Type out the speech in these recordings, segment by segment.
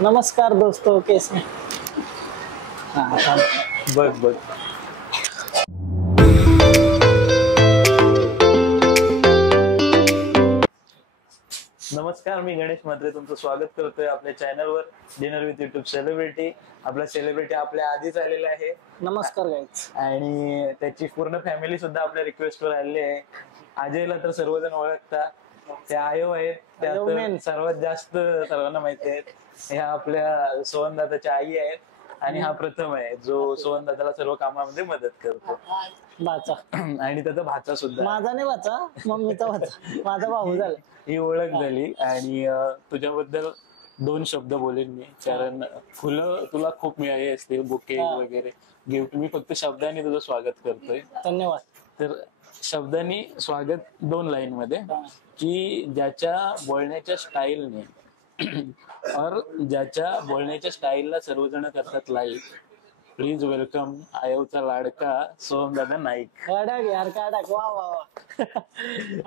नमस्कार दोस्तों, कैसे हैं? बघ बघ नमस्कार, मी गणेश म्हात्रे तुमचं स्वागत करतोय आपल्या चॅनलवर डिनर विथ युट्यूब सेलिब्रिटी. आपला सेलिब्रिटी आपल्या आधीच आलेला आहे नमस्कार गाईज. आणि त्याची पूर्ण फॅमिली सुद्धा आपल्या रिक्वेस्टवर आलेली आहे. अजयला तर सर्वजण ओळखता, त्या आयो आहेत, त्या तर सर्वात जास्त सर्वांना माहिती आहेत. ह्या आपल्या सोहन दादाच्या आई आहेत आणि हा प्रथम आहे जो सोहन दादाला सर्व कामामध्ये मदत करतो. भाचा आणि त्याचा भाचा सुद्धा. माझा नाही भाचा, मम्मीचा भाचा, माझा भाऊ झाला. ही ओळख झाली. आणि तुझ्याबद्दल दोन शब्द बोलेन मी, कारण फुलं तुला खूप मिळाली असतील, बुके वगैरे गिफ्ट. मी फक्त शब्दांनी तुझं स्वागत करतोय. धन्यवाद. तर शब्दांनी स्वागत दोन लाईन मध्ये, की ज्याच्या बोलण्याच्या स्टाईलने और ज्याच्या बोलण्याच्या स्टाईलला सर्वजण करतात लाईक. प्लीज वेलकम आयवचा लाडका सोहमदादा नाईक. काढा यार, काढा. वा वा वा.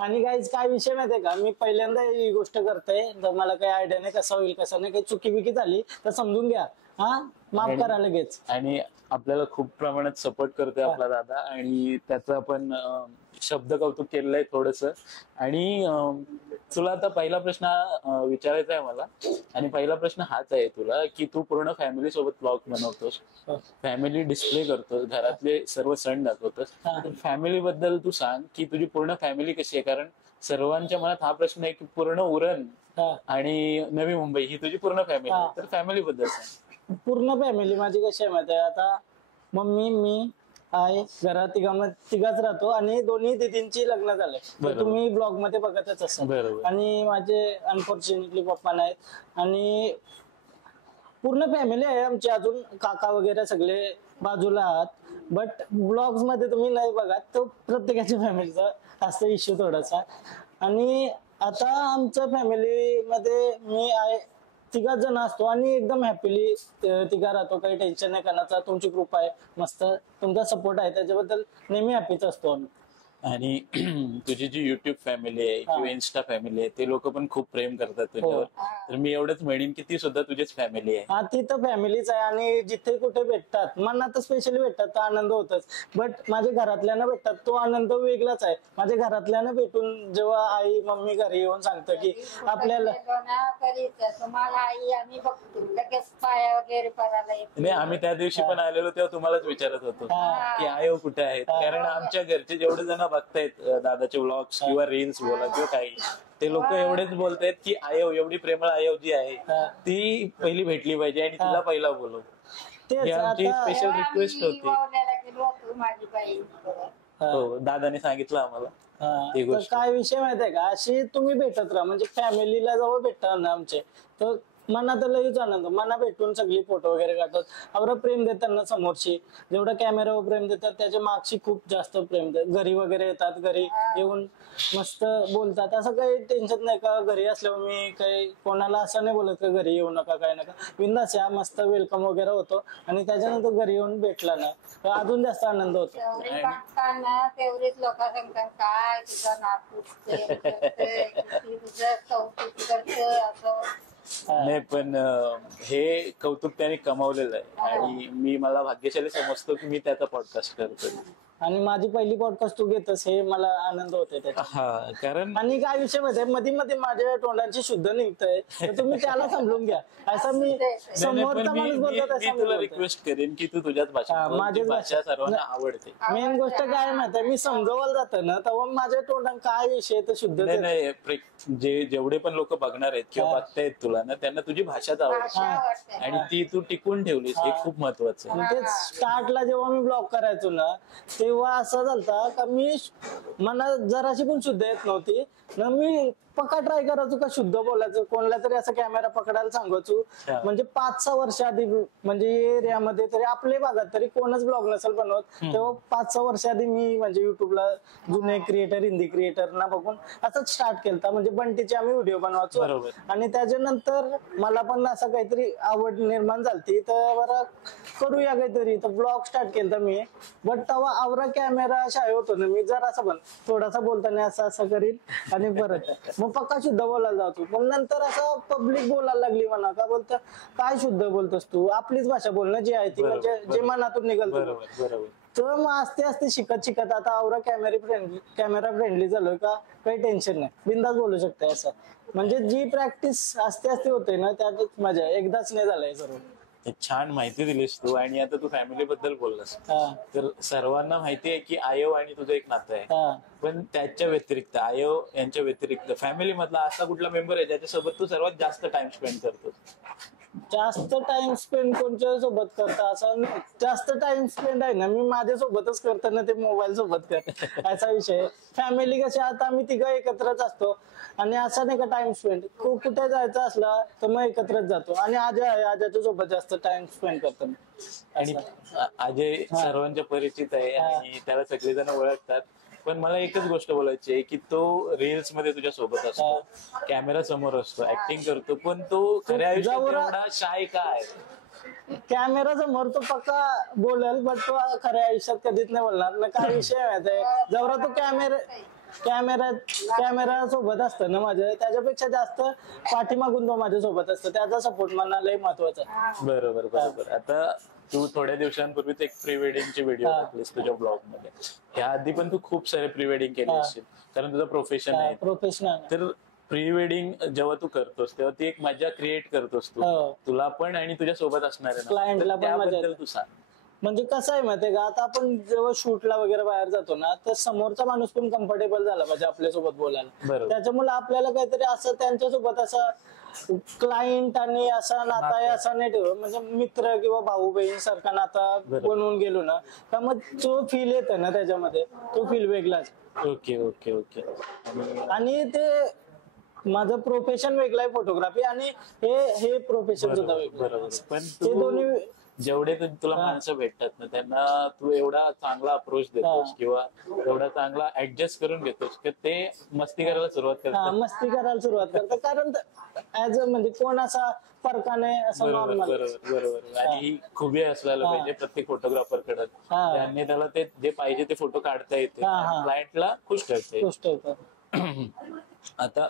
आणि गाईज काय विषय माहितीये का, मी पहिल्यांदा ही गोष्ट करते, तर मला काही आयडिया नाही कसं होईल कसं नाही. काही चुकी बिकी झाली तर समजून घ्या, हा माफ करा लगेच. आणि आपल्याला खूप प्रमाणात सपोर्ट करतोय आपला दादा, आणि त्याचं आपण शब्द कौतुक केलेलं आहे थोडस. आणि तुला आता पहिला प्रश्न विचारायचा आहे मला, आणि पहिला प्रश्न हाच आहे तुला, की तू पूर्ण फॅमिली सोबत ब्लॉग बनवतोस, फॅमिली डिस्प्ले करतोस, घरातले सर्व सण दाखवतोस. फॅमिली बद्दल तू सांग की तुझी पूर्ण फॅमिली कशी आहे, कारण सर्वांच्या मनात हा प्रश्न आहे की पूर्ण उरण आणि नवी मुंबई ही तुझी पूर्ण फॅमिली आहे. तर फॅमिली बद्दल सांग. पूर्ण फॅमिली माझी कशी आहे माहिती आहे, आता मम्मी, मी आहे, घरात तिघाच राहतो आणि दोन्ही दीदींची लग्न झाले, तुम्ही ब्लॉग मध्ये बघतच असाल. आणि माझे अनफॉर्च्युनेटली पप्पा नाहीत आणि पूर्ण फॅमिली आहे आमची, अजून काका वगैरे सगळे बाजूला आहात. बट ब्लॉग्स मध्ये तुम्ही नाही बघत, तो प्रत्येकाच्या फॅमिलीचा असतो इश्यू थोडासा. आणि आता आमच्या फॅमिली मध्ये मी आहे, तिघाच जण असतो आणि एकदम हॅपीली तिघा राहतो. काही टेन्शन नाही करण्याचा. तुमची कृपा आहे, मस्त तुमचा सपोर्ट आहे, त्याच्याबद्दल नेहमी हॅपीच असतो आम्ही. आणि तुझी जी युट्यूब फॅमिली आहे किंवा इन्स्टा फॅमिली आहे, ते लोक पण खूप प्रेम करतात तुझ्यावर. तर मी एवढंच म्हणेन की ती सुद्धा तुझीच फॅमिली आहे. हा, ती तर फॅमिलीच आहे. आणि जिथे कुठे भेटतात, मना तर स्पेशली भेटतात तर आनंद होतच. बट माझ्या घरातल्यांना भेटतात तो आनंद वेगळाच आहे. माझ्या घरातल्यांना भेटून जेव्हा आई मम्मी घरी येऊन सांगतं की आपल्याला नाही, आम्ही त्या दिवशी पण आलेलो तेव्हा तुम्हालाच विचारत होतो की आयो कुठे आहेत, कारण आमच्या घरचे जेवढे जण बघतायत दादाचे व्लॉग्स किंवा रील्स बोला किंवा काही, ते लोक एवढेच बोलतायत की आयो, एवढी प्रेमळ आयो जी आहे ती पहिली भेटली पाहिजे आणि तिला पहिला बोलव. ही आमची स्पेशल रिक्वेस्ट होती. हो, दादाने सांगितलं आम्हाला. तर काय विषय माहितीये का, अशी तुम्ही भेटत राहा, म्हणजे फॅमिलीला जवळ भेटतात ना आमचे, तर मनात लईच आनंद. मना भेटून सगळी फोटो वगैरे काढतात. आवरा प्रेम देताना समोरची जेवढा कॅमेरावर प्रेम देतात त्याच्या मागची खूप जास्त प्रेम देतात. घरी वगैरे येतात, घरी येऊन मस्त बोलतात. असं काही टेन्शन नाही का, घरी असल्यावर मी काही कोणाला असं नाही बोलत का घरी येऊ नका काय नका, बिंदास या, मस्त वेलकम वगैरे होतो. आणि त्याच्यानंतर घरी येऊन भेटला ना तर अजून जास्त आनंद होतो. तेवढीच लोक सांगतात काय तुझं नातू असं. नाही, पण हे कौतुक त्याने कमावलेलं आहे आणि मला भाग्यशाली समजतो की मी त्याचा पॉडकास्ट करतोय. आणि माझी पहिली पॉडकास्ट तू घेतस हे मला आनंद होते त्याचा. कारण आणि काय विषय मध्ये मध्ये मध्ये माझ्या तोंडाची शुद्ध निघतंय, तर तुम्ही त्याला समजून घ्या. असं मी समोरचा माणूस बोलतो मी तुला रिक्वेस्ट करेन की तू तुझ्याच माझी भाषा सर्वांना आवडते. मेन गोष्ट काय माहिती, मी समजवायला जातं ना तेव्हा माझ्या तोंडात काय विषय तर शुद्ध नाही. जेवढे पण लोक बघणार आहेत किंवा बघतायत तुला ना, त्यांना तुझी भाषाच आवडते आणि ती तू टिकून ठेवलीस, हे खूप महत्वाचं आहे. ते स्टार्टला जेव्हा मी ब्लॉग करायचो ना तेव्हा असं झालं का, मी मला जराशी पण शुद्ध येत नव्हती ना, मी पक्का ट्राय करायचो का शुद्ध बोलायचं, कोणाला तरी असं कॅमेरा पकडायला सांगायचो. म्हणजे 5-6 वर्ष आधी, म्हणजे एरियामध्ये तरी आपल्या भागात तरी कोणच ब्लॉग नसेल बनवत, तेव्हा 5-6 वर्ष आधी मी म्हणजे युट्यूबला जुने क्रिएटर, हिंदी क्रिएटरना बघून असंच स्टार्ट केलता. म्हणजे बंटीचे आम्ही व्हिडिओ बनवायचो. आणि त्याच्यानंतर मला पण असं काहीतरी आवड निर्माण झाली, तर बरं करूया काहीतरी, तर ब्लॉग स्टार्ट केलता मी. बट तेव्हा आवरा कॅमेरा शाय होतो ना, मी जर असं पण थोडासा बोलताना असं असं करीन आणि परत मग पक्का शुद्ध बोलायला जातो, पण नंतर असं पब्लिक बोलायला लागली म्हणा का बोलतं काय शुद्ध बोलतोस तू, आपलीच भाषा बोलणं जी आहे ती म्हणजे जे मनातून निघाल. तर मग आस्ते आस्ते शिकत आता आवरा कॅमेरा फ्रेंडली झालोय का काही टेन्शन नाही, बिंदास बोलू शकते असं. म्हणजे जी प्रॅक्टिस आस्ते आस्ते होते ना त्यातच मजा आहे, एकदाच नाही झालंय सर्व. छान माहिती दिलीस तू. आणि आता तू फॅमिली बद्दल बोललास, तर सर्वांना माहिती आहे की आयो आणि तुझं एक नातं आहे, पण त्याच्या व्यतिरिक्त आयो यांच्या व्यतिरिक्त फॅमिली मधला असा कुठला मेंबर आहे ज्याच्यासोबत तू सर्वात जास्त टाइम स्पेंड करतो? जास्त टाइम स्पेंड कोणत्या सोबत करता असं नाही. जास्त टाइम स्पेंड आहे ना मी माझ्यासोबतच करतो ना, ते मोबाईल सोबत करतो असा विषय. फॅमिली कशी आता आम्ही तिघं एकत्रच असतो आणि असं नाही का टाइम स्पेंड कुठे जायचं असला तर मग एकत्रच जातो. आणि आजाच्या सोबत जास्त टाइम स्पेंड करतो. आणि अजय सर्वांच्या परिचित आहे आणि त्याला सगळेजण ओळखतात, पण मला एकच गोष्ट बोलायची आहे की तो रील्स मध्ये तुझ्या सोबत असतो, कॅमेरा समोर असतो, ऍक्टिंग करतो, पण तो खऱ्या आयुष्यात एवढा शाय का आहे? कॅमेरा समोर तो पक्का बोलेल, पण तो खऱ्या आयुष्यात कधीच नाही बोलणार ना. काय विषय माहितीये, जेवढा तो कॅमेरा सोबत असतं ना माझ्या, त्याच्यापेक्षा जास्त पाठीमागून तो माझ्या सोबत असतो, त्याचा सपोर्ट मला लय महत्वाचा. बरोबर. आता तू थोड्या दिवसांपूर्वीच एक प्री वेडिंगची व्हिडिओ टाकलीस तुझ्या ब्लॉग मध्ये. ह्या आधी पण तू खूप सारे प्री वेडिंग केले असतील, कारण तुझं प्रोफेशन आहे. तर प्री वेडिंग जेव्हा तू करतोस तेव्हा ती एक मजा क्रिएट करतोस तू, तुला पण आणि तुझ्या सोबत असणाऱ्या क्लायंटला पण त्याबद्दल तू सांग. म्हणजे कसं आहे माहितीये का, आता आपण जेव्हा शूटला वगैरे बाहेर जातो ना, तर समोरचा माणूस पण कम्फर्टेबल झाला पाहिजे आपल्यासोबत बोलायला. त्याच्यामुळे आपल्याला काहीतरी असं त्यांच्यासोबत असं क्लायंट आणि असा नाता आहे असं नाही ठेवलं, म्हणजे मित्र किंवा भाऊ बहीण सारखा नाता बनवून गेलो ना, तर मग जो फील येतो ना त्याच्यामध्ये, तो फील वेगळाच. ओके. आणि ते माझं प्रोफेशन वेगळं आहे फोटोग्राफी, आणि हे प्रोफेशन सुद्धा वेगळं. पण ते दोन्ही जेवढे तुला माणसं भेटतात ना त्यांना तू एवढा चांगला अप्रोच देतोस किंवा एवढा चांगला ऍडजस्ट करून घेतोस की ते मस्ती करायला सुरुवात करतात. मस्ती करायला सुरुवात करतात, कारण ऍज अ म्हणजे कोण असा फरकाने असं नॉर्मल. बरोबर. आणि ही खूबी असायला पाहिजे प्रत्येक फोटोग्राफर कडे, त्यांनी त्याला ते जे पाहिजे ते फोटो काढता येते, क्लायंटला खुश ठेवते. आता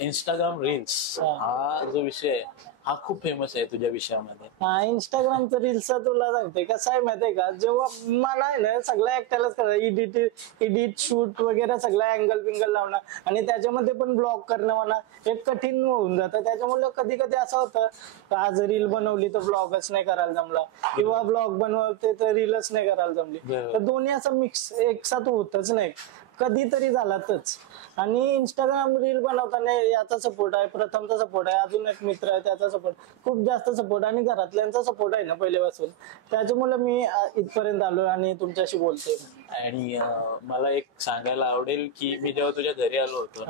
इंस्टाग्राम रील्स हा जो विषय आहे हा खूप फेमस आहे तुझ्या विषयामध्ये. इंस्टाग्रामचं रील्स तुला सांगते कसं आहे माहितीये का, जेव्हा मला आहे ना सगळं एकट्यालाच करायचं, एडिट शूट वगैरे सगळं अँगल पिंगल लावणं आणि त्याच्यामध्ये पण ब्लॉग करणं म्हणा एक कठीण होऊन जातं. त्याच्यामुळे कधी कधी असं होतं आज रील बनवली तर ब्लॉगच नाही करायला जमला, किंवा ब्लॉग बनवते तर रीलच नाही करायला जमली. तर दोन्ही असं मिक्स एकसाथ होतच नाही, कधीतरी झालातच. आणि इंस्टाग्राम रील बनवताना याचा सपोर्ट आहे, प्रथमचा सपोर्ट आहे, अजून एक मित्र आहे त्याचा सपोर्ट, खूप जास्त सपोर्ट, आणि घरातल्यांचा सपोर्ट आहे ना पहिल्यापासून, त्याच्यामुळे मी इथपर्यंत आलोय आणि तुमच्याशी बोलतोय. आणि मला एक सांगायला आवडेल की मी जेव्हा तुझ्या घरी आलो होतो,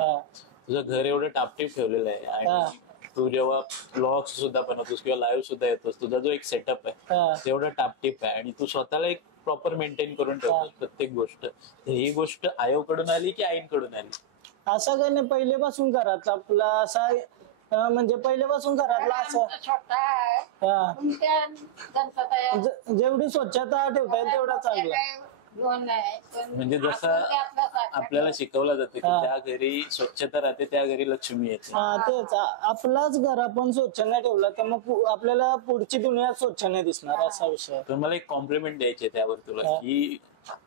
तुझं घर एवढं टापटीप ठेवलेलं आहे, आणि तू जेव्हा ब्लॉग्स सुद्धा बनवतोस किंवा लाईव्ह सुद्धा येतोस, तुझा जो एक सेटअप आहे तेवढं टापटीप आहे, आणि तू स्वतःला एक प्रॉपर मेंटेन करून ठेवतोस प्रत्येक गोष्ट. ही गोष्ट आईकडून आली की आईंकडून आली? असं काही नाही, पहिलेपासून घरात आपला असा म्हणजे पहिल्यापासून घरातला असं जेवढी स्वच्छता ठेवता येईल तेवढा चांगला. म्हणजे जसं आपल्याला शिकवलं जातं की त्या घरी स्वच्छता राहते त्या घरी लक्ष्मी येते. तेच, आपलाच घर आपण स्वच्छ नाही ठेवला तर मग आपल्याला पुढची दुनिया स्वच्छ नाही दिसणार, असा विषय. तर मला एक कॉम्प्लिमेंट द्यायची त्यावर तुला, की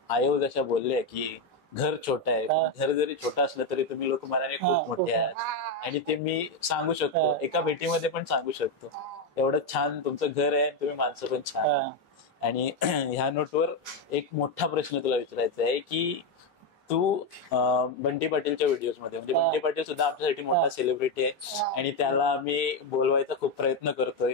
आयो जशा बोलले की घर छोटं आहे, घर जरी छोटं असलं तरी तुम्ही लोक मनाने खूप मोठे आहात, आणि ते मी सांगू शकतो, एका भेटीमध्ये पण सांगू शकतो. एवढं छान तुमचं घर आहे, तुम्ही माणसं पण छान. आणि ह्या नोटवर एक मोठा प्रश्न तुला विचारायचा आहे की तू बंटी पाटीलच्या व्हिडिओज मध्ये, म्हणजे बंटी पाटील सुद्धा आमच्यासाठी मोठा सेलिब्रिटी आहे आणि त्याला आम्ही बोलवायचा खूप प्रयत्न करतोय,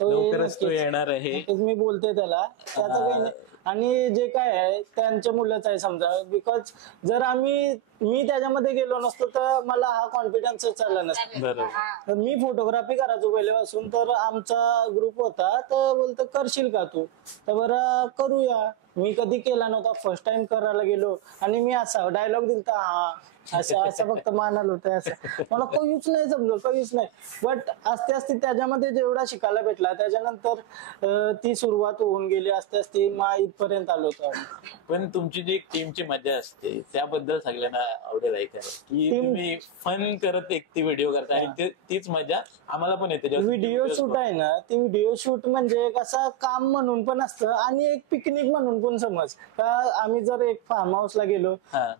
लवकरच तो येणार आहे. मी बोलते त्याला, त्याचं काही नाही. आणि जे काय आहे त्यांच्या मुलाच आहे समजा, बिकॉज जर मी त्याच्यामध्ये गेलो नसतो तर मला हा कॉन्फिडन्स चालला नसतो. बरोबर. मी फोटोग्राफी करायचो पहिल्यापासून, तर आमचा ग्रुप होता, तर बोलतो करशील का तू, तर बरं करूया. मी कधी केला नव्हता, फर्स्ट टाइम करायला गेलो आणि मी असा डायलॉग दिलता, असं असं फक्त मानाल होतं असं मला कधीच नाही समजलं कधीच नाही. बट असते असते त्याच्यामध्ये जेवढा शिकायला भेटला त्याच्यानंतर ती सुरुवात होऊन गेली असते असते इथपर्यंत आलो होतो आम्ही. पण तुमची जी टीमची मजा असते त्याबद्दल सगळ्यांना आवडेल ऐकायला की तुम्ही फन करत एक ती व्हिडिओ करता आणि तीच मजा आम्हाला पण येते. व्हिडिओ शूट आहे ना ती व्हिडिओ शूट म्हणजे कसं काम म्हणून पण असतं आणि एक पिकनिक म्हणून पण समज का आम्ही जर एक फार्म हाऊसला गेलो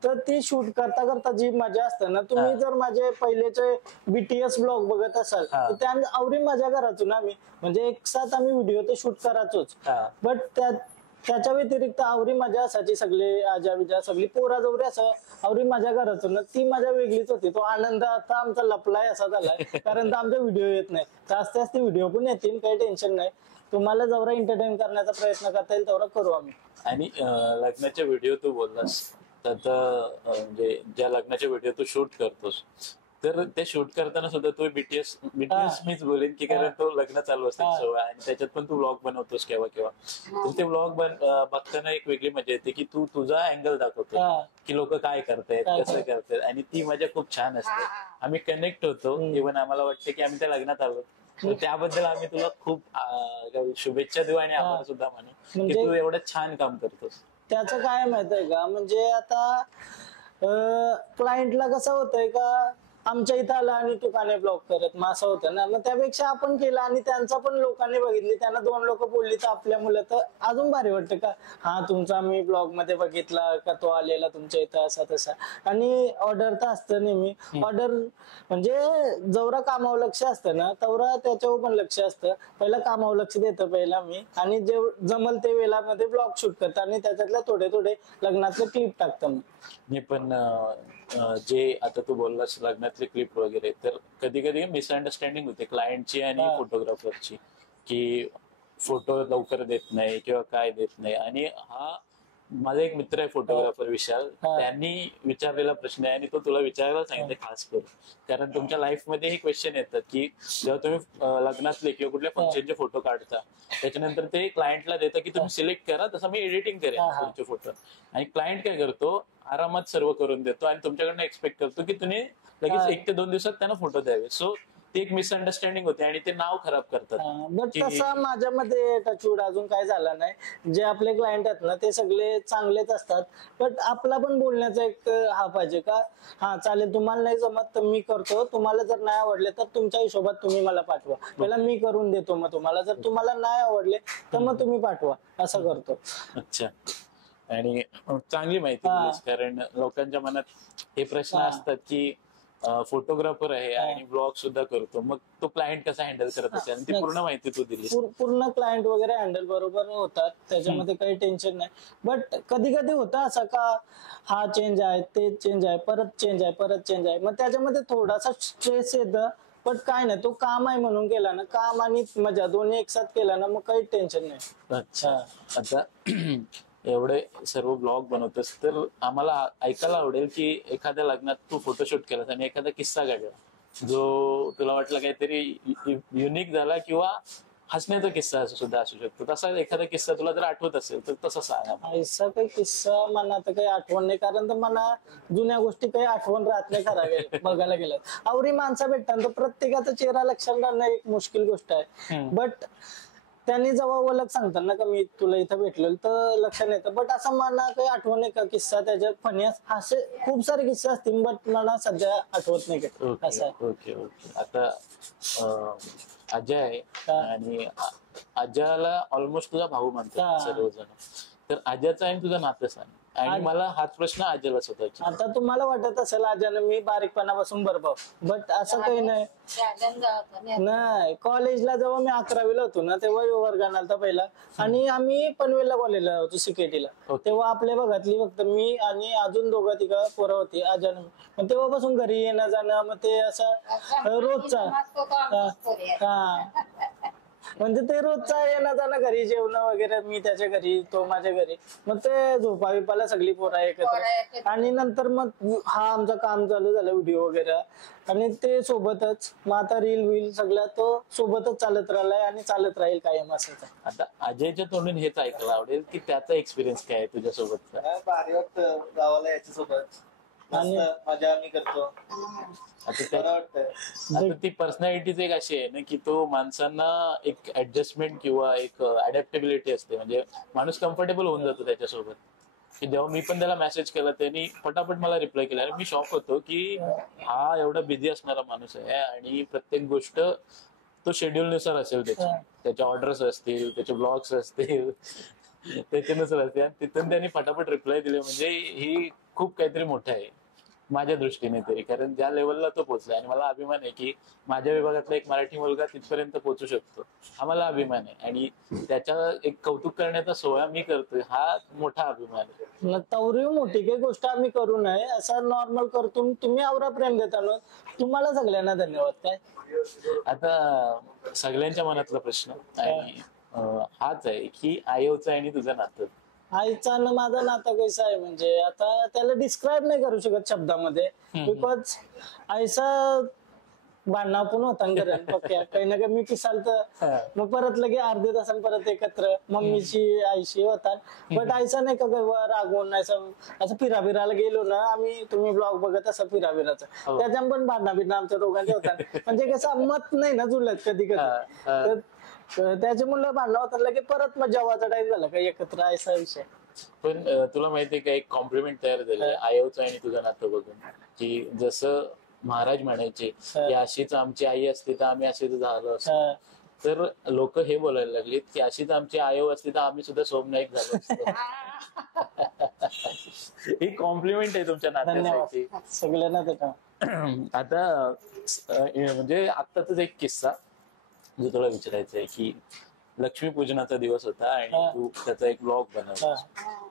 तर ती शूट करता करता जी मजा असते ना तुम्ही जर माझे पहिलेचे BTS ब्लॉग बघत असाल तर त्या आवडी मजा करायचो ना आम्ही म्हणजे एक साथ आम्ही व्हिडिओ तर शूट करायचोच. बट त्याच्या व्यतिरिक्त आवडी मजा असायची सगळे आजा बिजा सगळी पोरा जवळ असं आवडी मजा करायचो ना ती मजा वेगळीच होती. तो आनंद आता आमचा लपलाय असा झालाय कारण आमचा व्हिडिओ येत नाही तर आस्ते आस्ते व्हिडिओ पण येतील काही टेन्शन नाही. तुम्हाला जेवढा एंटरटेन करण्याचा प्रयत्न करता येईल तेवढा करू आम्ही. आणि लग्नाचे व्हिडिओ तू बोललास तर म्हणजे ज्या लग्नाचे व्हिडिओ तू शूट करतोस तर ते शूट करताना सुद्धा तू बीटीएस मीच बोलेन की कारण तो लग्न चालू असते सोहळा आणि त्याच्यात पण तू व्लॉग बनवतोस केव्हा केव्हा तर ते व्लॉग बघताना एक वेगळी मजा येते की तू तुझा अँगल दाखवतो की लोक काय करतायत कसं करतायत आणि ती मजा खूप छान असते. आम्ही कनेक्ट होतो इव्हन आम्हाला वाटतं की आम्ही त्या लग्नात आलो तर त्याबद्दल आम्ही तुला खूप शुभेच्छा देऊ आणि आभार सुद्धा मानू की तू एवढं छान काम करतोस. त्याचं काय माहित आहे का म्हणजे आता क्लायंटला कसं होतंय का आमच्या इथं आला आणि तू का नाही ब्लॉग करत मग असं होतं ना. मग त्यापेक्षा आपण केलं आणि त्यांचा पण लोकांनी बघितली त्यांना 2 लोक बोलली तर आपल्या मुलं तर अजून भारी वाटतं का हा तुमचा मी ब्लॉग मध्ये बघितला का तो आलेला तुमच्या इथं असा तसा. आणि ऑर्डर तर असतं नेहमी ऑर्डर म्हणजे जेवढा कामावर लक्ष असतं ना तेवढा त्याच्यावर पण लक्ष असतं. पहिलं कामावर लक्ष देतं पहिला मी आणि जे जमल ते वेळामध्ये ब्लॉग शूट करतं आणि त्याच्यातले थोडे थोडे लग्नातले क्लिप टाकतं. मी पण जे आता तू बोललास लग्नातले क्लिप वगैरे तर कधी कधी मिसअंडरस्टँडिंग होते क्लायंटची आणि फोटोग्राफरची की फोटो लवकर देत नाही किंवा काय देत नाही. आणि हा माझा एक मित्र आहे फोटोग्राफर विशाल त्यांनी विचारलेला प्रश्न आहे आणि तो तुला विचारायला सांगितलं खास करून कारण तुमच्या लाईफ मध्ये हे क्वेश्चन येतात की जेव्हा तुम्ही लग्नातले किंवा कुठल्या फंक्शनचे फोटो काढता त्याच्यानंतर ते क्लायंटला देतं की तुम्ही सिलेक्ट करा तसं मी एडिटिंग करेन तुमचे फोटो आणि क्लायंट काय करतो आरामात सर्व करून देतो आणि तुमच्याकडनं एक्सपेक्ट करतो की तुम्ही लगेच 1 ते 2 दिवसात त्यांना फोटो द्यावे. सो ती एक मिसअंडरस्टँडिंग होते आणि ते नाव खराब करतात. बट तसं माझ्यामध्ये टचवूड अजून काय झालं नाही. जे आपले क्लायंट आहेत ना ते सगळे चांगलेच असतात. बट आपला पण बोलण्याचा एक हा पाहिजे का हा चालेल तुम्हाला नाही जमत तर मी करतो तुम्हाला जर नाही आवडले तर तुमच्या हिशोबात तुम्ही मला पाठवा पहिला मी करून देतो मग तुम्हाला जर तुम्हाला नाही आवडले तर मग तुम्ही पाठवा असं करतो. अच्छा आणि चांगली माहिती दिलीस कारण लोकांच्या मनात हे प्रश्न असतात की फोटोग्राफर आहे आणि ब्लॉग सुद्धा करतो मग तो क्लायंट कसा हँडल करत असेल आणि ती पूर्ण माहिती तू दिली. पूर्ण क्लायंट वगैरे हँडल बरोबर होतात त्याच्यामध्ये काही टेन्शन नाही. बट कधी कधी होतं असं का हा चेंज आहे ते चेंज आहे परत चेंज आहे परत चेंज आहे मग त्याच्यामध्ये थोडासा स्ट्रेस येतं. पण काय नाही तो काम आहे म्हणून केला ना काम आणि मजा दोन्ही एकसाथ केला ना मग काही टेन्शन नाही. अच्छा आता एवढे सर्व ब्लॉग बनवतोस तर आम्हाला ऐकायला आवडेल की एखाद्या लग्नात तू फोटोशूट केलास आणि एखादा किस्सा घडला जो तुला वाटला काहीतरी युनिक झाला किंवा हसण्याचा किस्सा सुद्धा असू शकतो तसा एखादा किस्सा तुला जर आठवत असेल तर तसा सांग. ऐसा काही किस्सा मला तर काही आठवण नाही कारण तर मला जुन्या गोष्टी काही आठवण राहत नाही करावे बघायला गेलं आवडी माणसं भेटतात तर प्रत्येकाचा चेहरा लक्षात राहणं एक मुश्किल गोष्ट आहे. बट त्यांनी जेव्हा ओळख सांगतात ना का मी तुला इथं भेटलेलं तर लक्षात येतं. बट असं मला काही आठवण नाही का किस्सा त्याच्यात फनी असे खूप सारे किस्से असतील बट मला सध्या आठवत नाही का असं. ओके ओके आता अजय आहे आणि अजयला ऑलमोस्ट तुझा भाऊ म्हणतात सर्वजण तर अजयचा आहे तुझं नातं सांग आणि मला हाच प्रश्न अजयलाच होता. आता तुम्हाला वाटत असेल अजयनं मी बारीकपणापासून बरबाव बट असं काही नाही. नाही कॉलेजला जेव्हा मी 11वीला होतो ना तेव्हा वर्गाला आलता पहिला आणि आम्ही पनवेलला कॉलेजला होतो सिकेटीला तेव्हा आपल्या भागातली फक्त मी आणि अजून 2-3 पोरं होती अजयनं मग तेव्हापासून घरी येणं जाणं मग ते असं रोजचा म्हणजे ते रोजचा येणं जाणं घरी जेवण वगैरे मी त्याच्या घरी तो माझ्या घरी मग ते झोपा बिपाला सगळी पोरा एकत्र आणि नंतर मग हा आमचं काम चालू झालं व्हिडिओ वगैरे आणि ते सोबतच मग आता रील विल सगळ्या तो सोबतच चालत राहिलाय आणि चालत राहील कायम असं. आता अजयच्या तोंडून हेच ऐकायला आवडेल की त्याचा एक्सपिरियन्स काय आहे तुझ्यासोबत. भारी वाटतं गावाला याच्यासोबत आणि मजा आम्ही करतो. बरं वाटतंय. आता ती पर्सनॅलिटीच एक अशी आहे ना की तो माणसांना एक ऍडजस्टमेंट किंवा एक अडॅप्टेबिलिटी असते, म्हणजे माणूस कम्फर्टेबल होऊन जातो त्याच्यासोबत. की जेव्हा मी पण त्याला मेसेज केला त्यांनी पटापट मला रिप्लाय केला. आणि मी शॉक होतो की हा एवढा बिझी असणारा माणूस आहे आणि प्रत्येक गोष्ट तो शेड्यूल नुसार असेल, त्याच्या ऑर्डर्स असतील, त्याचे ब्लॉग्स असतील, त्याच्यानुसार असतील. तिथून त्यांनी फटाफट रिप्लाय दिले म्हणजे ही खूप काहीतरी मोठं आहे माझ्या दृष्टीने तरी. कारण ज्या लेवलला तो पोहोचला आणि मला अभिमान आहे की माझ्या विभागातला एक मराठी मुलगा तिथपर्यंत पोहोचू शकतो, हा मला अभिमान आहे. आणि त्याच्या एक कौतुक करण्याचा सोहळा मी करतोय हा मोठा अभिमान आहे. तवरी मोठी काही गोष्ट आम्ही करू नये असं नॉर्मल करतो. तुम्ही आवरा प्रेम देताना तुम्हाला सगळ्यांना धन्यवाद. काय आता सगळ्यांच्या मनातला प्रश्न आणि हाच आहे की आयोचं आणि तुझं नातं. आईचा आणि माझं नातं कसं आहे म्हणजे आता त्याला डिस्क्राईब नाही करू शकत शब्दामध्ये. बिकॉज आईचा भांडणं पण होता पक्क्या काही ना काही मी पिसाल तर मग परत लगे अर्धे तासान परत एकत्र मम्मीची आईशी होतात. बट आईचा नाही का रागवून असं फिराबिराला गेलो ना आम्ही, तुम्ही ब्लॉग बघत असं फिराबिराचं, त्याच्यात पण भांडणं बिडणं आमच्या दोघांचे होतात. म्हणजे कसं मत नाही ना जुळत कधी कधी, त्याच्यामुळे भांडणं होतात लगे परत मग जेवायचा टाइम झाला का एकत्र असा विषय. पण तुला माहितीये का एक कॉम्प्लिमेंट तयार झालं आयोचं आणि तुझं नातं बघून, की जसं महाराज म्हणायचे की अशीच आमची आई असती तर आम्ही अशीच झालो असतो, तर लोक हे बोलायला लागलीत की अशीच आमची आयो असती तर आम्ही सुद्धा सोमनाईक झालो असतो. ही कॉम्प्लिमेंट आहे तुमच्या नात्यासाठी. सगळ्यांना देतो. आता म्हणजे आत्ताच एक किस्सा जो तुला विचारायचा आहे की लक्ष्मीपूजनाचा दिवस होता आणि तू त्याचा एक ब्लॉग बनवला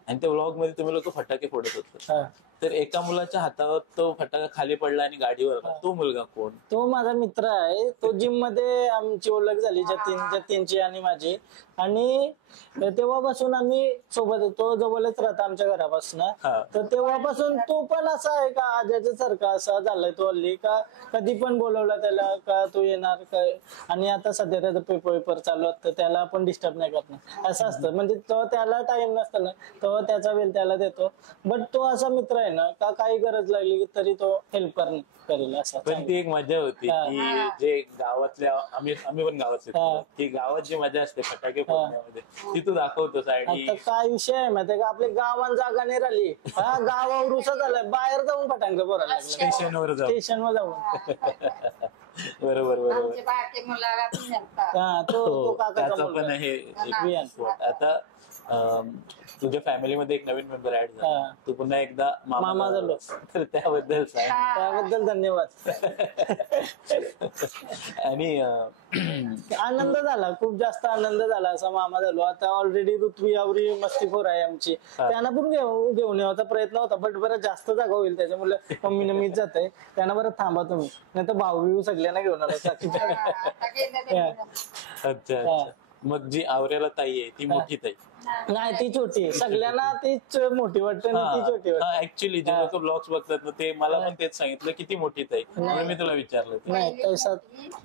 आणि त्या ब्लॉग मध्ये तुम्ही लोक फटाके फोडत होते. तर एका मुलाच्या हातावर तो फटाका खाली पडला आणि गाडीवर आला. तो मुलगा कोण? तो माझा मित्र आहे. तो जिम मध्ये आमची ओळख झाली जतीनची आणि माझी, आणि तेव्हापासून आम्ही सोबत, तो जवळच राहता आमच्या घरापासून. तर तेव्हापासून तो पण असा आहे का आजाच्या सारखा असा झालाय तो हल्ली, का कधी पण बोलवला त्याला का तू येणार काय. आणि आता सध्या त्याचा पेपर चालू तर त्याला आपण डिस्टर्ब नाही करणार असं असतं. म्हणजे तो त्याला टाइम नसतं ना तो त्याचा वेळ त्याला देतो. बट तो असा मित्र आहे ना का काही गरज लागली तरी तो हेल्प करेल असं. पण ती एक मजा होती की जे गावातल्या आम्ही पण गावातले की गावात जी मजा असते फटाके फोडण्यामध्ये ती तू दाखवतोस. आणि काय विषय आहे माहिती का, आपली गावात जागा नाही राहिली, गावावर रुसत आलाय, बाहेर जाऊन फटाके फोडायला स्टेशनवर स्टेशनवर जाऊन. बरोबर बरोबर. तो त्याचा पण आहे. आता तुझ्या फॅमिलीमध्ये एक नवीन मेंबर ऍड झाला, तू पुन्हा एकदा मामा झालो. तर त्याबद्दल सांग. त्याबद्दल धन्यवाद. आणि आनंद झाला, खूप जास्त आनंद झाला. असा मामा झालो. आता ऑलरेडी ऋत्वी आवरी मस्तीखोर आहे आमची, त्यांना पण घेऊन यावाचा प्रयत्न होता. बट बरं जास्त जागा होईल त्याच्यामुळे मम्मीने मीच जात आहे. त्यांना बरं थांबा तुम्ही, नाही तर भाऊ बिऊ सगळ्यांना घेऊन आला. अच्छा. मग जी आवऱ्याला ताई आहे ती मोठी ताई नाही, ती छोटी. सगळ्यांना तीच मोठी वाटते ना, ती छोटी वाटते. ऍक्च्युली जे लोक ब्लॉग्स बघतात ना ते मला पण तेच सांगितलं किती मोठी ताई, म्हणून मी तुला विचारलं. नाही तसं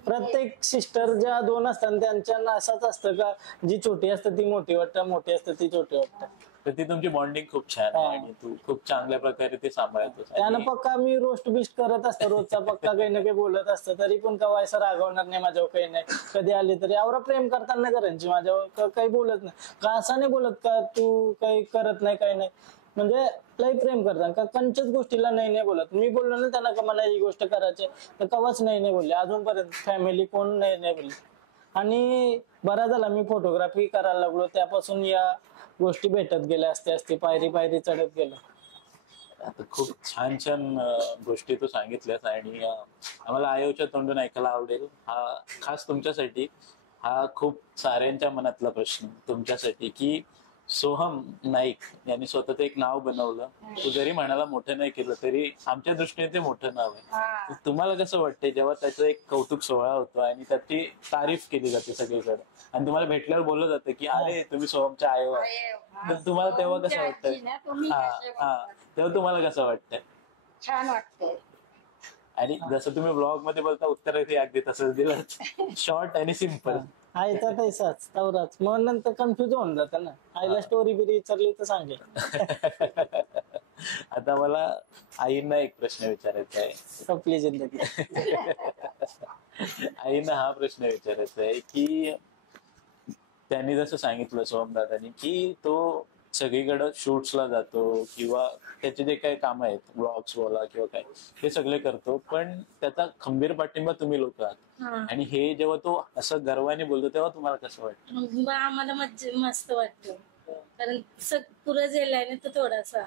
प्रत्येक सिस्टर ज्या दोन असतात त्यांच्या असाच असतं का जी छोटी असते ती मोठी वाटतं, मोठी असते ती छोटी वाटतं. तर ती तुमची बॉन्डिंग खूप छान आहे आणि तू खूप चांगल्या प्रकारे ते सांभाळतोस. त्यानं पक्का मी रोस्ट बिस्ट करत असतो रोजचा, पक्का काही ना काही बोलत असतं, तरी पण कवा असं रागवणार नाही माझ्यावर. काही नाही, कधी आली तरी आवरा प्रेम करताना घरांची माझ्यावर काही बोलत नाही का, असं नाही बोलत का तू काही करत नाही काही नाही. म्हणजे लई प्रेम करतात का, कंचच गोष्टीला नाही बोलत. मी बोललो ना त्यांना का मला ही गोष्ट करायची तर कवाच नाही बोलले अजूनपर्यंत. फॅमिली कोण नाही बोलली. आणि बरा झाला मी फोटोग्राफी करायला लागलो, त्यापासून या गोष्टी भेटत गेल्या असते पायरी पायरी चढत गेलो. आता खूप छान गोष्टी तू सांगितल्यास आणि आम्हाला आयोच्या तोंडून ऐकायला आवडेल. हा खास तुमच्यासाठी, हा खूप साऱ्यांच्या मनातला प्रश्न तुमच्यासाठी की सोहम नाईक यांनी स्वतःच एक नाव बनवलं. तू जरी म्हणाला मोठं नाही केलं तरी आमच्या दृष्टीने ते मोठं नाव आहे. तुम्हाला कसं वाटतंय जेव्हा त्याचा एक कौतुक सोहळा होतो आणि त्याची तारीफ केली जाते सगळीकडे आणि तुम्हाला भेटल्यावर बोललं जातं की अरे तुम्ही सोहमच्या आयो, तर तुम्हाला तेव्हा कसं वाटतंय? तेव्हा तुम्हाला कसं वाटतंय? छान वाटतंय. आणि जसं तुम्ही ब्लॉग मध्ये बोलता उत्तर अगदी तसंच दिलं, शॉर्ट आणि सिम्पल. आईचा पैसाच तवराच. मग नंतर कन्फ्युज होऊन जातं ना, आईला स्टोरी बिरी विचारली तर सांगेल. आता मला आईंना एक प्रश्न विचारायचा आहे. आपली जिंदगी. आईंना हा प्रश्न विचारायचा आहे की त्यांनी जसं सांगितलं सोहमदादांनी की तो सगळीकडे शूट्सला जातो किंवा त्याचे जे काही काम आहेत ब्लॉग्स बोला किंवा काय ते सगळे करतो, पण त्याचा खंबीर पाठिंबा तुम्ही लोक आहात. हा. आणि हे जेव्हा तो असं गर्वाने बोलतो तेव्हा तुम्हाला कसं वाटतं? मग आम्हाला मस्त वाटतं, कारण पुरं जेलाय ना तो थोडासा,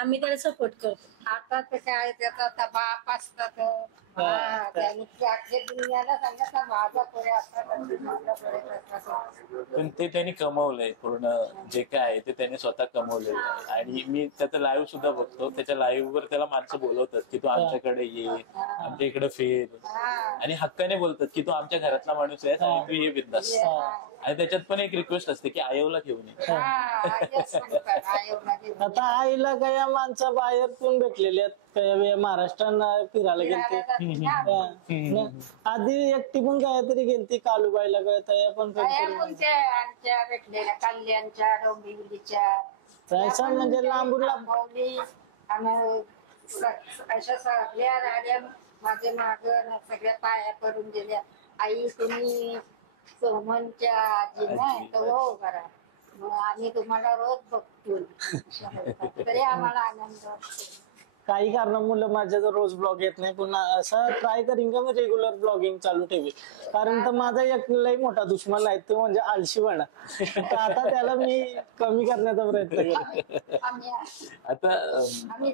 आम्ही त्याला सपोर्ट करतो. आता तर काय त्याचा आता बाप असतात. त्यांनी अख्ख्या दुनियाला सांगितलं माझा पुढे असतात आणि माझा पुढे असतात. पण ते त्यांनी कमवलंय, पूर्ण जे काय आहे ते त्याने स्वतः कमवलेलं आहे. आणि मी त्याचं लाईव्ह सुद्धा बघतो, त्याच्या लाईव्ह वर त्याला माणसं बोलवतात की तू आमच्याकडे ये, आमच्या इकडे फिर, आणि हक्काने बोलतात की तू आमच्या घरातला माणूस आहे आणि तू ये बिंदास. आणि त्याच्यात पण एक रिक्वेस्ट असते की आयोला घेऊन ये. आता आईला काय माणसं बाहेरतून भेटलेली आहेत, काही महाराष्ट्रात फिरायला गेलते. आधी एकटी पण काय तरी गेलती कालूबाईला, काय तया पण आमच्या भेटलेल्या कल्याणच्या डोंबिवलीच्या जायचं म्हणजे लांबून माऊली आणि अशा सगळ्या राड्या माझे माग सगळ्या पाया करून दिल्या. आई तुम्ही सोमनच्या आजी नाही तर हो करा, मग आम्ही तुम्हाला रोज बघतो, तरी आम्हाला आनंद वाटतो. काही कारणामुळे माझ्या जर रोज ब्लॉग येत नाही, पुन्हा असं ट्राय करीन का मी रेग्युलर ब्लॉगिंग चालू ठेवी. कारण तर माझा एक लई मोठा दुश्मन आहे तो म्हणजे आळशीपणा. आता त्याला मी कमी करण्याचा प्रयत्न करतो. आता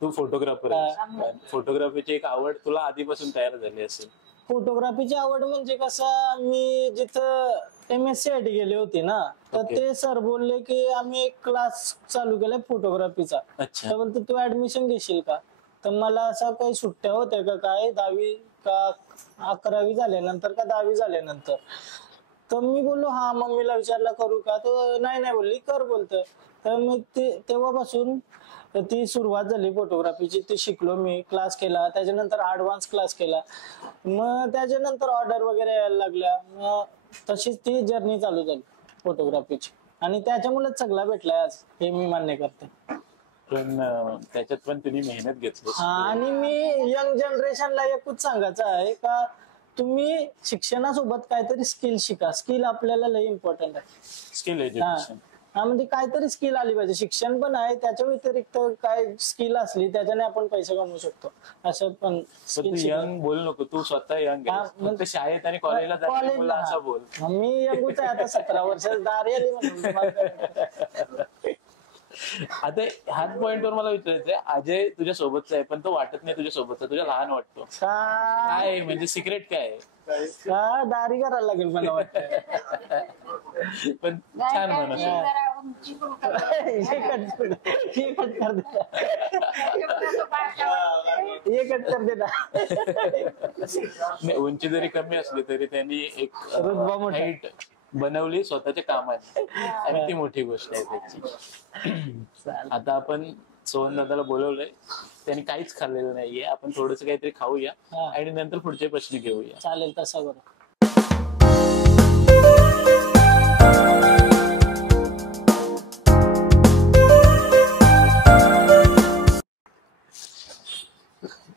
तू फोटोग्राफर आहे, फोटोग्राफीची एक आवड तुला आधीपासून तयार झाली असेल. फोटोग्राफीची आवड म्हणजे कसं, मी जिथं MSc गेले होते ना, तर ते सर बोलले की आम्ही एक क्लास चालू केलाय फोटोग्राफीचा, अच्छा. तर बोलतो तू ऍडमिशन घेशील का. तर मला असा काही सुट्ट्या होत्या का काय, 10वी का 11वी झाल्यानंतर का 10वी झाल्यानंतर. तर मी बोललो हा, मम्मीला विचारला करू का, तर नाही बोलली कर बोलतं. तर मग तेव्हापासून ती सुरुवात झाली फोटोग्राफीची. ती शिकलो मी, क्लास केला, त्याच्यानंतर ऍडव्हान्स क्लास केला, मग त्याच्यानंतर ऑर्डर वगैरे यायला लागल्या. मग तशीच ती जर्नी चालू झाली फोटोग्राफीची, आणि त्याच्यामुळेच सगळा भेटलाय आज, हे मी मान्य करते. पण त्याच्यात पण तुम्ही मेहनत घेतली. आणि मी यंग जनरेशनला एकच सांगायचं आहे का तुम्ही शिक्षणासोबत काहीतरी स्किल शिका. स्किल आपल्याला लई इम्पॉर्टंट आहे. स्किल एज्युकेशन म्हणजे काहीतरी स्किल आली पाहिजे. शिक्षण पण आहे, त्याच्या व्यतिरिक्त काय स्किल असली त्याच्याने आपण पैसे कमवू शकतो. असं पण यंग बोल नको, तू स्वतः यंग आहे, शाळेत आणि कॉलेजला असं बोल. मी यंगच आहे, आता 17 वर्ष दारी आली म्हणून. आता ह्याच पॉइंटवर मला विचारायचंय, अजय तुझ्या सोबतचा आहे पण तो वाटत नाही तुझ्या सोबतचा, तुझ्या लहान वाटतो. काय म्हणजे सिक्रेट काय आहे? दारी करायला लागेल मला वाटतं. पण छान म्हणून उंची जरी कमी असली तरी त्यांनी एक हाईट बनवली स्वतःच्या कामाने, आणि ती मोठी गोष्ट आहे त्याची. आता आपण सोहन दादाला बोलवलंय, त्यांनी काहीच खाल्लेलं नाहीये, आपण थोडस काहीतरी खाऊया आणि नंतर पुढचे प्रश्न घेऊया. चालेल, तसं बरं.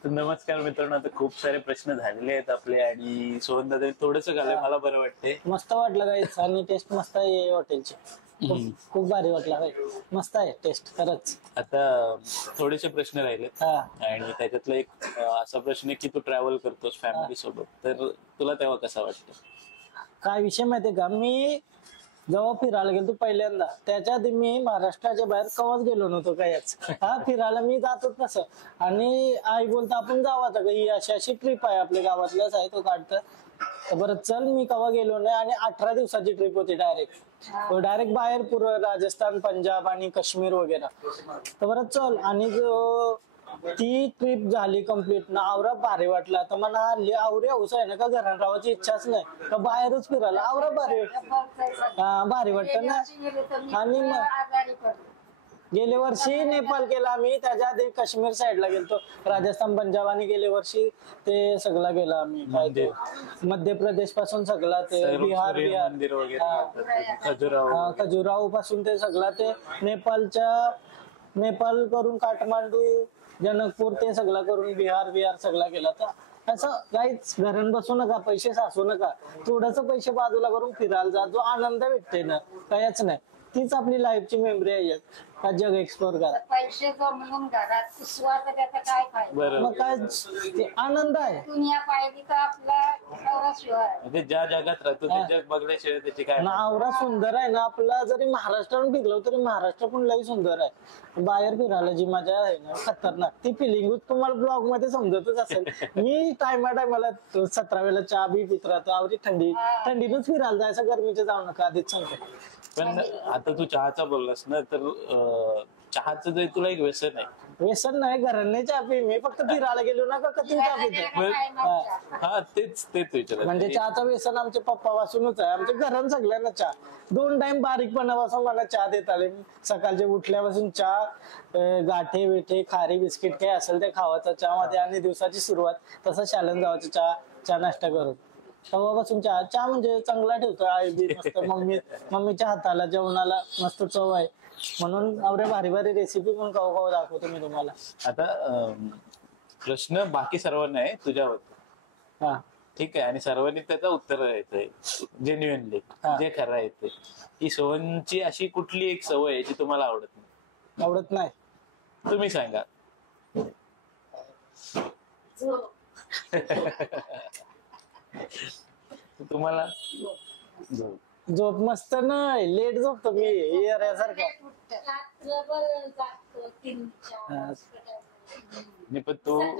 नमस्कार मित्रांनो, आता खूप सारे प्रश्न झालेले आहेत आपले, आणि सोहन दादा थोडस घालय, मला बरं वाटतंय. मस्त वाटलं गाईच, आणि टेस्ट मस्त आहे हॉटेलची. खूप भारी वाटला भाई, मस्त आहे टेस्ट खरंच. आता थोडेसे प्रश्न राहिलेत, आणि त्याच्यातला एक असा प्रश्न आहे की तू ट्रॅव्हल करतोस फॅमिली सोबत, तर तुला तेव्हा कसं वाटतं? काय विषय माहितीये का, मी जेव्हा फिरायला गेलो पहिल्यांदा, त्याच्या आधी मी महाराष्ट्राच्या बाहेर कवाच गेलो नव्हतो कायच. फिरायला मी जातोच तसं, आणि आई बोलता आपण जाऊ आता, ही अशी अशी ट्रिप आहे आपल्या गावातल्याच आहे, तो काढतं. तर बरं चल, मी कवा गेलो नाही, आणि 18 दिवसाची ट्रिप होती डायरेक्ट बाहेर पूर्ण राजस्थान, पंजाब आणि काश्मीर वगैरे. तर बरं चल, आणि ती ट्रिप झाली कम्प्लीट ना, आवरा भारी वाटला. तर मला आवरे हौस आहे ना का, घरात राहायची इच्छाच नाही का, बाहेरच फिरायला आवरा भारी वाटत ना. आणि मग गेल्या वर्षी नेपाळ केला आम्ही, त्याच्या आधी काश्मीर साईडला गेलतो, राजस्थान, पंजाब, आणि गेल्या वर्षी ते सगळं गेला आम्ही. काय ते मध्य प्रदेश पासून सगळा ते बिहार खजुराहो पासून ते सगळं ते नेपाळच्या नेपाळ करून काठमांडू जनकपूर ते सगळं करून बिहार सगळा केला. तर असं काहीच घरून बसू नका, पैसे साचू नका, थोडस पैसे बाजूला करून फिरायला जा. जो आनंद भेटते ना कायच नाही, तीच आपली लाईफची मेमरी आहे. का जग एक्सप्लोर करा. पैसे जमवून घरात पुसवा तर त्याचा काय फायदा? मग काय ते आनंद आहे. दुनिया पाहिली तर आपला नवराशिवाय म्हणजे ज्या जगात राहतो ते जग बघल्याशिवाय त्याची काय नावरा सुंदर आहे ना आपला. जरी महाराष्ट्रात फिरलो तरी महाराष्ट्र पण लई सुंदर आहे. बाहेर फिरायला जी मजा आहे ना खतरनाक, ती फिलिंग तुम्हाला ब्लॉग मध्ये समजतच असेल. मी टायमाला 17 वेळेला चहा बी पित राहतो. आवडी थंडीतच फिरायला जायचं, गरमीचे जाऊ नका आधीच सांगतो. पण आता तू चहाचा बोललास ना, तर चहाचं जे तुला एक व्यसन आहे. व्यसन नाही, घरांनी चहा पी. मी फक्त फिरायला गेलो ना का कधी चहा पितो. हा तेच विचार म्हणजे चहाचं व्यसन आमच्या पप्पा पासूनच आहे. आमच्या घरात सगळ्यांना चहा 2 टाइम बारीकपणापासून मला चहा देत आले. सकाळचे उठल्यापासून चहा, गाठे वेठे खारी बिस्किट काय असेल ते खावायचं चहामध्ये, आणि दिवसाची सुरुवात तसं शालन जावायचं चहा नाश्ता करून. तेव्हापासून चहा म्हणजे चांगला ठेवतो. आई बी मस्त मम्मीच्या हाताला जेवणाला मस्त चव आहे. म्हणून आवडे भारी रेसिपी पण खाऊ दाखवतो मी तुम्हाला. आता प्रश्न बाकी सर्वांना आहे तुझ्यावर, हा ठीक आहे, आणि सर्वांनी त्याचं उत्तर द्यायचंय जेन्युअनली, जे खरं आहे ते. की सोहनची अशी कुठली एक सवय आहे जी तुम्हाला आवडत नाही? तुम्ही सांगा. तुम्हाला झोप मस्त नाही, लेट झोपतो मी यासारखं. रात्रभर जागतो 3-4 पण तू उठत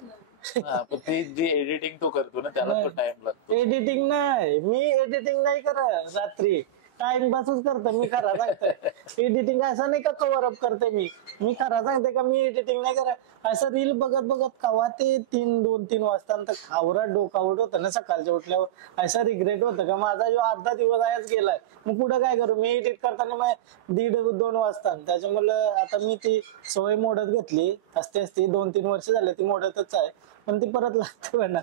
नाही. पण ते जी एडिटिंग तू करतो ना त्याला तो टाइम लागतो. एडिटिंग नाही, मी एडिटिंग नाही करत रात्री, टाइमपासच करतो मी. खरा सांगते एडिटिंग असं नाही का कव्हर अप करते मी खरा सांगते का मी एडिटिंग नाही करत. असं रील बघत कवा ते 2-3 वाजता आवरा डोकावट होतं ना सकाळच्या उठल्यावर. असं रिग्रेट होतं का माझा जो अर्धा दिवस आयच गेलाय, मग पुढे काय करू. मी एडिट करताना मग 1:30-2 वाजता. त्याच्यामुळे आता मी ती सवय मोडत घेतली. असते 2-3 वर्ष झाले ती मोडतच आहे, पण ती परत लागते म्हणा.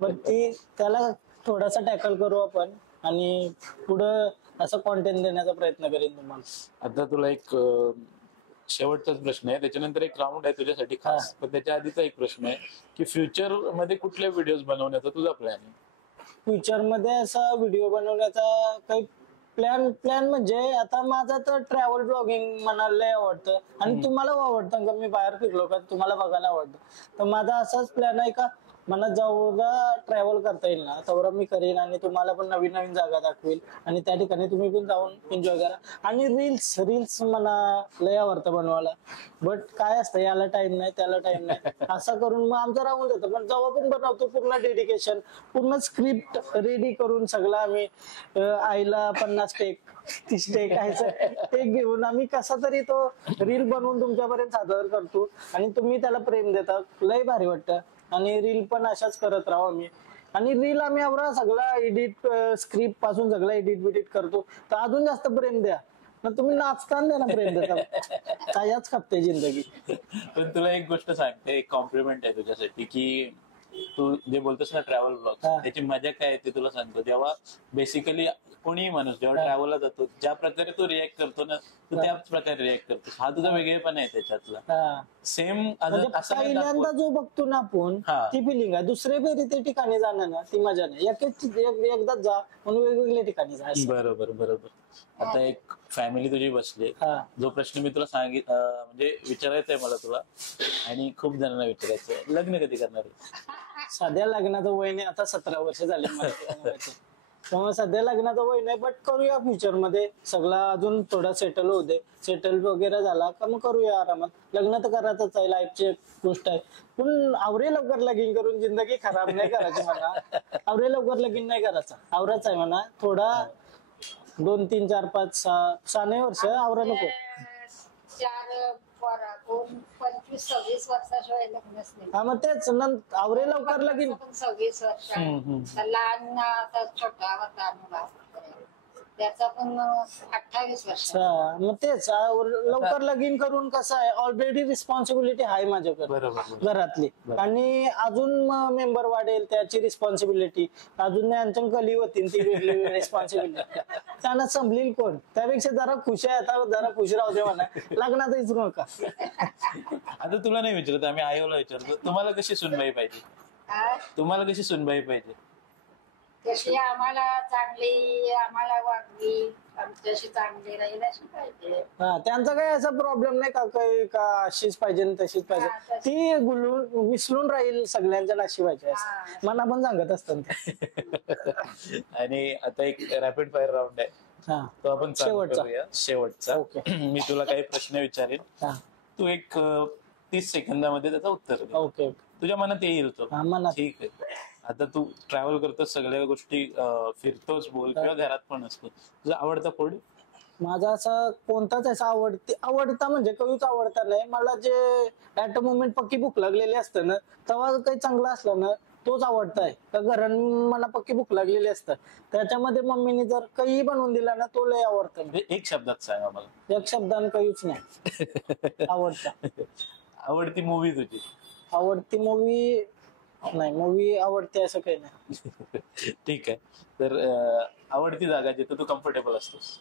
पण ती त्याला थोडासा टॅकल करू आपण, आणि पुढं असं कॉन्टेंट देण्याचा प्रयत्न करेन तुम्हाला. आता तुला एक शेवटचाच प्रश्न आहे, त्याच्यानंतर एक राऊंड आहे तुझ्यासाठी खास. पण त्याच्या आधीचा एक प्रश्न आहे की फ्युचर मध्ये कुठले व्हिडिओ बनवण्याचा तुझा प्लॅन आहे? फ्युचर मध्ये असा व्हिडिओ बनवण्याचा काही प्लॅन म्हणजे आता माझा तर ट्रॅव्हल ब्लॉगिंग म्हणायला आवडतं, आणि तुम्हाला आवडतं का मी बाहेर फिरलो का तुम्हाला बघायला आवडतं. तर माझा असाच प्लॅन आहे का मला जेवढा ट्रॅव्हल करता येईल ना तेवढा मी करेन, आणि तुम्हाला पण नवीन जागा दाखवेल, आणि त्या ठिकाणी तुम्ही पण जाऊन एन्जॉय करा. आणि रील्स मला लय आवडतं बनवायला. बट काय असतं, याला टाइम नाही त्याला टाइम नाही असं करून मग आमचं राहून जातं. पण जेव्हा पण बनवतो पूर्ण डेडिकेशन, पूर्ण स्क्रिप्ट रेडी करून सगळं आम्ही आईला 50 टेक 30 टेक टेक घेऊन आम्ही कसा तरी तो रील बनवून तुमच्यापर्यंत सादर करतो, आणि तुम्ही त्याला प्रेम देता. लय भारी वाटतं. आणि रील पण अशाच करत राहू आम्ही. आणि रील आम्ही एवढा सगळा एडिट स्क्रिप्ट पासून सगळं एडिट करतो, तर अजून जास्त प्रेम द्या. मग तुम्ही नाचताना द्या ना प्रेम देता, कायच खपते जिंदगी. पण तुला एक गोष्ट सांगते, एक कॉम्प्लिमेंट आहे तुझ्यासाठी, की तू जे बोलतोस ना ट्रॅव्हल ब्लॉग, त्याची मजा काय आहे ते तुला सांगतो. जेव्हा बेसिकली कोणीही माणूस जेव्हा ट्रॅव्हलला जातो, ज्या प्रकारे तो रिॲक्ट करतो ना, तो त्याच प्रकारे रिॲक्ट करतो. हा तुझा वेगळेपण आहे त्याच्यातला. सेम पहिल्यांदा जो बघतो ना आपण ती फिलिंग आहे. दुसरे फेरी ते ठिकाणी जाणं ना ती मजा नाही. एकदाच जा म्हणून वेगवेगळ्या ठिकाणी जा. बरोबर. आता एक फॅमिली तुझी बसली, जो प्रश्न मी तुला म्हणजे विचारायचा आहे मला तुला, आणि खूप जणांना विचारायचंय, लग्न कधी करणार आहे? सध्या लग्नाचं वय नाही, आता 17 वर्ष झाले त्यामुळे सध्या लग्नाचं वय नाही. बट करूया फ्युचर मध्ये, सगळं अजून थोडा सेटल होऊ दे. सेटल वगैरे झाला का मग करूया आरामात. लग्न तर करायचंच आहे, लाईफची गोष्ट आहे. पण आवरे लवकर लगीन करून जिंदगी खराब नाही करायची म्हणा. आवरे लवकर लगीन नाही करायचा, आवराच आहे म्हणा. थोडा 2, 3, 4, 5, 6 वर्ष आवरा नको. 25-26 वर्षाशिवाय लग्नच नाही. हा मग तेच आवरे लवकर लगीन. 26 वर्ष लहान छोटा होता. त्याचा पण 28 वर्ष. अच्छा, मग तेच लवकर लगीन करून कसं आहे, ऑलरेडी रिस्पॉन्सिबिलिटी आहे माझ्याकडे बरोबर घरातली, आणि अजून मेंबर वाढेल त्याची रिस्पॉन्सिबिलिटी, अजून यांच्या कली होतील ती वेगळी रिस्पॉन्सिबिलिटी, त्यांना संभलील कोण? त्यापेक्षा जरा खुश आहे आता, जरा खुश राहू दे म्हणा, लग्नात विचारू नका. आता तुला नाही विचारत, आम्ही आयोला विचारतो, तुम्हाला कशी सुनबाई पाहिजे? हा? तुम्हाला कशी सुनबाई पाहिजे? तशी आम्हाला चांगली, आम्हाला वागली, आमच्याशी चांगली राहील अशी पाहिजे. हा, त्यांचा काही असा प्रॉब्लेम नाही का काही का अशीच पाहिजे आणि तशीच पाहिजे, हा, ती गुलून मिसळून राहील सगळ्यांच्या नशिबाच्या असं मला पण सांगत असतात ते. आणि आता एक रॅपिड फायर राऊंड आहे, हा, तो आपण चालू शेवटचा. करूया. शेवटचा. ओके. मी तुला काही प्रश्न विचारेन, हा, तू एक 30 सेकंदामध्ये त्याचं उत्तर दे. ओके. तुझ्या मनात येईल तो. हा, मनात. ठीक आहे. आता तू ट्रॅव्हल करतोस, सगळ्या गोष्टी फिरतोस बोल, किंवा घरात पण असतो, तुझा आवडता फूड? माझा असा कोणताच असा आवडता म्हणजे कधीच आवडता नाही मला, जे ऍट अ मोमेंट पक्की भूक लागलेली असतं ना, तेव्हा काही चांगलं असलं ना तोच आवडता आहे. का घरात मला पक्की भूक लागलेली असतं, त्याच्यामध्ये मम्मीने जर काही बनवून दिला ना तो लय आवडतं. म्हणजे एक शब्दात सांग आम्हाला. एक शब्दानं काहीच नाही आवडतं. आवडती मूवी तुझी? आवडती मूवी नाही, मूवी आवडते असं काही नाही. ठीक आहे. तर आवडती जागा जिथे तू कम्फर्टेबल असतोस?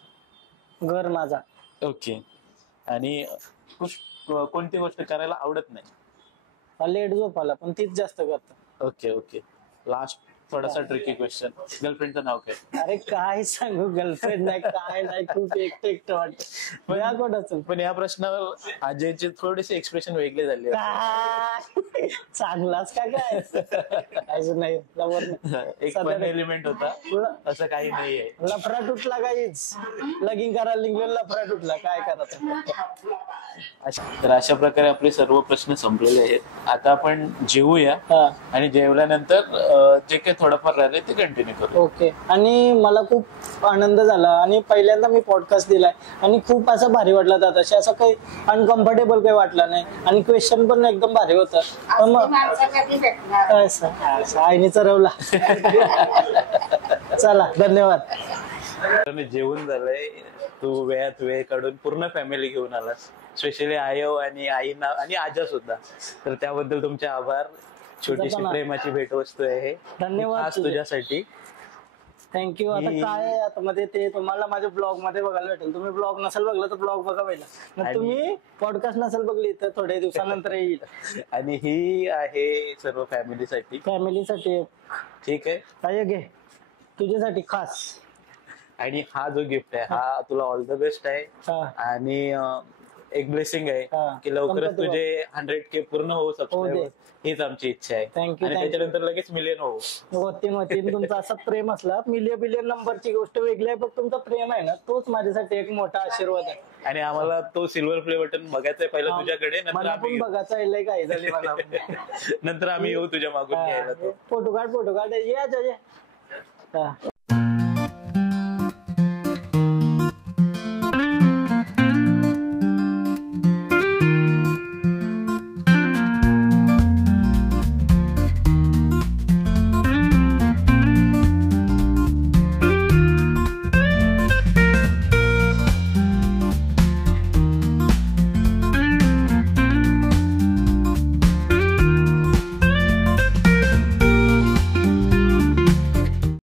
घर माझा. ओके. आणि कोणती गोष्ट करायला आवडत नाही? लेट झोपाला, पण तीच जास्त करतो. Okay okay. लास्ट थोडासा ट्रिकी क्वेश्चन, गर्लफ्रेंडचं नाव काय? अरे काय सांगू, गर्लफ्रेंड नाही काय नाही, खूप एकटं वाटतं या कोणाचं. पण या प्रश्नावर अजयचे थोडेसे एक्सप्रेशन वेगळे झाले. चांगलाच का काय असं नाही, एक फन एलिमेंट होता, असं काही नाहीये. लफडा तुटला काहीच, लगीन करायला निघलेला लफडा तुटला, काय करायचं. तर अशा प्रकारे आपले सर्व प्रश्न संपलेले आहेत. आता आपण जेवूया, हा, आणि जेवल्यानंतर जे काही थोडंफार राहिले ते कंटिन्यू करू. ओके. आणि मला खूप आनंद झाला, आणि पहिल्यांदा मी पॉडकास्ट दिलाय, आणि खूप असं भारी वाटलं दादाशी, असं काही अनकम्फर्टेबल काही वाटलं नाही, आणि क्वेश्चन पण एकदम भारी होतं. असली माणसं कधी भेटणार? असं आईने चरवला. चला, धन्यवाद. जेवण झालंय, तू वेळात वेळ काढून पूर्ण फॅमिली घेऊन आलास, स्पेशली आयो आणि आईना आणि आजा सुद्धा, तर त्याबद्दल तुमचे आभार. छोटीशी प्रेमाची भेटवस्तू आहे, धन्यवाद खास तुझ्यासाठी. थँक्यू. आता काय आहे, आता मध्ये ते तुम्हाला माझ्या ब्लॉग मध्ये बघायला भेटेल. तुम्ही ब्लॉग नसेल बघला तर ब्लॉग बघा पहिला, मग तुम्ही पॉडकास्ट नसेल बघली तर थोड्या दिवसानंतर येईल. आणि ही आहे सर्व फॅमिलीसाठी. फॅमिलीसाठी. ठीक आहे. काय घे तुझ्यासाठी खास. आणि हा जो गिफ्ट आहे हा तुला ऑल द बेस्ट आहे, हा, आणि एक ब्लेसिंग आहे हा. की लवकरच गणपती तुझे 100K पूर्ण हो सबस्क्रायबर, हीच आमची इच्छा आहे. थँक्यू. आणि त्याच्यानंतर लगेच मिलियन हो. होतीन तुमचा असं प्रेम असला, मिलियन नंबरची गोष्ट वेगळी आहे, पण तुमचा प्रेम आहे ना तोच माझ्यासाठी एक मोठा आशीर्वाद आहे. आणि आम्हाला तो सिल्वर प्ले बटन बघायचंय पहिलं तुझ्याकडे, नंतर मला पण आम्ही बघायचं आहे, लय काय झाली मला. नंतर आम्ही येऊ तुझ्या मागून घ्यायला तो. फोटो काढ ये.